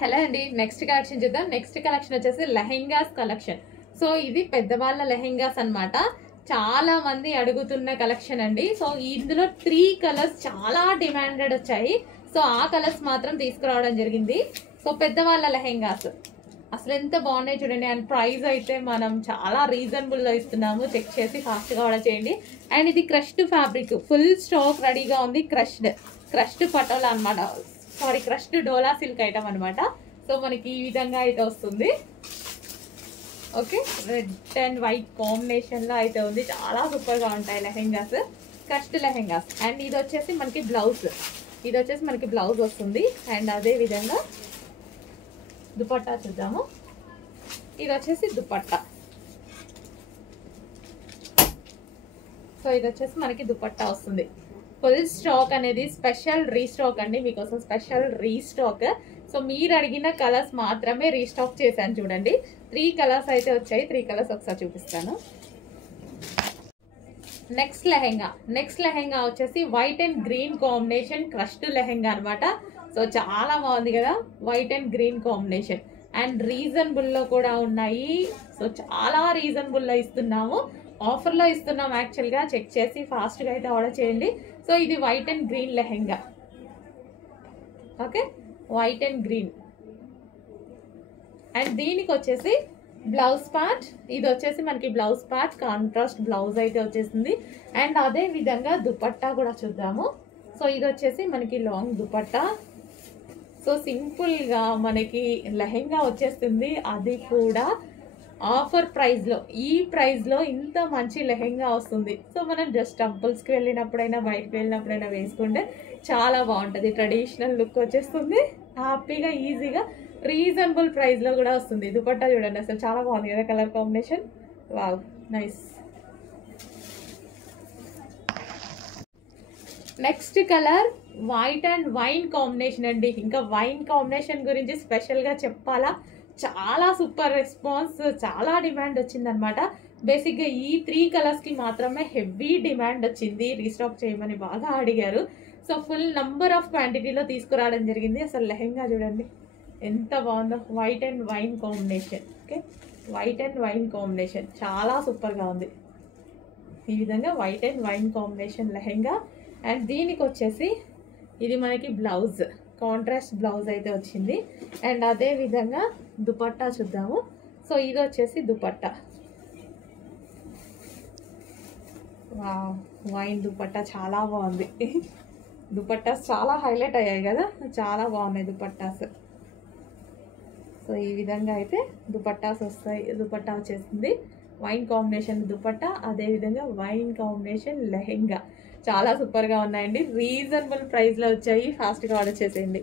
Hello అండి, next collection చూద్దాం. Next collection వచ్చేసి లెహెంగాస్ కలెక్షన్. సో ఇది పెద్దవాళ్ళ లెహెంగాస్ అన్నమాట. చాలా మంది అడుగుతున్న కలెక్షన్ అండి. సో ఇందులో 3 కలర్స్ చాలా డిమాండెడ్ వచ్చాయి. సో ఆ కలర్స్ మాత్రం తీసుకురావడం జరిగింది. సో పెద్దవాళ్ళ లెహెంగాస్ అసలు ఎంత బాగున్నాయి చూడండి. అండ్ ప్రైస్ అయితే మనం చాలా రీజనబుల్ లో ఇస్తున్నాము. చెక్ చేసి ఫాస్ట్ గా ఆర్డర్ చేయండి. అండ్ ఇది క్రష్డ్ ఫ్యాబ్రిక్, ఫుల్ స్టాక్ రెడీగా ఉంది. క్రష్డ్ పటోలా అనమాట. సారీ, క్రష్డ్ డోలా సిల్క్ ఐటమ్ అనమాట. సో మనకి ఈ విధంగా అయితే వస్తుంది. Okay, red and white combination లో అయితే ఉంది. చాలా సూపర్ గా ఉంటాయి లెహెంగాస్, క్రష్డ్ లెహెంగాస్. అండ్ ఇది వచ్చేసి మనకి బ్లౌజ్ వస్తుంది. అండ్ అదే విధంగా దుపట్టా చూద్దాము. ఇది వచ్చేసి దుపట్టా. సో ఇది వచ్చేసి మనకి దుపట్టా వస్తుంది. ఫుల్ స్టాక్ అనేది స్పెషల్ రీస్టాక్ అండి, మీకోసం స్పెషల్ రీస్టాక్. సో మీరు అడిగిన కలర్స్ మాత్రమే రీస్టాక్ చేశాను చూడండి. 3 కలర్స్ అయితే వచ్చాయి. 3 కలర్స్ ఒకసారి చూపిస్తాను. నెక్స్ట్ లెహెంగా వచ్చేసి white and green combination crushed lehenga అనమాట. సో చాలా బాగుంది కదా, white and green combination. And reasonable లో కూడా ఉన్నాయి. సో చాలా రీజనబుల్ లో ఇస్తున్నాము, ఆఫర్ లో ఇస్తున్నాం. యాక్చువల్ గా చెక్ చేసి ఫాస్ట్ గా అయితే ఆర్డర్ చేయండి. సో ఇది white and green lehenga. Okay, white and green. And దీనికి వచ్చేసి బ్లౌజ్ పార్ట్, ఇది వచ్చేసి మనకి బ్లౌజ్ పార్ట్ కాంట్రాస్ట్ బ్లౌజ్ అయితే వచ్చేసింది. అండ్ అదే విధంగా దుపట్టా కూడా చూద్దాము. సో ఇది వచ్చేసి మనకి లాంగ్ దుపట్టా. సో సింపుల్ గా మనకి లెహెంగా వచ్చేస్తుంది, అది కూడా ఆఫర్ ప్రైస్ లో. ఈ ప్రైస్ లో ఇంత మంచి లెహెంగా వస్తుంది. సో మనం జస్ట్ టెంపుల్స్ కి వెళ్ళినప్పుడైనా బయటకు వెళ్ళినప్పుడైనా వేసుకుంటే చాలా బాగుంటది. ట్రెడిషనల్ లుక్ వచ్చేస్తుంది. హ్యాపీగా ఈజీగా రీజనబుల్ ప్రైస్ లో కూడా వస్తుంది. దుపట్టా చూడండి, అసలు చాలా బాగుంది కదా colour combination. Wow, nice. Next colour white and wine combination అండి. ఇంకా వైన్ కాంబినేషన్ గురించి స్పెషల్ గా చెప్పాలా, చాలా సూపర్ రెస్పాన్స్, చాలా డిమాండ్ వచ్చిందనమాట. బేసిక్ గా ఈ 3 కలర్స్ కి మాత్రమే హెవీ డిమాండ్ వచ్చింది. రీస్టాక్ చేయమని బాగా అడిగారు. సో ఫుల్ నంబర్ ఆఫ్ క్వాంటిటీలో తీసుకురావడం జరిగింది. అసలు లెహెంగా చూడండి ఎంత బాగుందో, white and wine combination. Okay, white and wine combination చాలా సూపర్ గా ఉంది. ఈ విధంగా white and wine combination lehenga. And దీనికి వచ్చేసి ఇది మనకి బ్లౌజ్, కాంట్రాస్ట్ బ్లౌజ్ అయితే వచ్చింది. అండ్ అదే విధంగా దుపట్టా చూద్దాము. సో ఇది వచ్చేసి దుపట్టా. వావ్, వైన్ దుపట్టా చాలా బాగుంది. దుపట్టాస్ చాలా హైలైట్ అయ్యాయి కదా, చాలా బాగున్నాయి దుపట్టాస్. సో ఈ విధంగా అయితే దుపట్టాస్ వస్తాయి. దుపట్టా వచ్చేసింది వైన్ కాంబినేషన్ దుపట్టా, అదే విధంగా వైన్ కాంబినేషన్ లెహెంగా. చాలా సూపర్ గా ఉన్నాయండి. రీజనబుల్ ప్రైస్ లో వచ్చాయి. ఫాస్ట్ గా ఆర్డర్ చేసేయండి.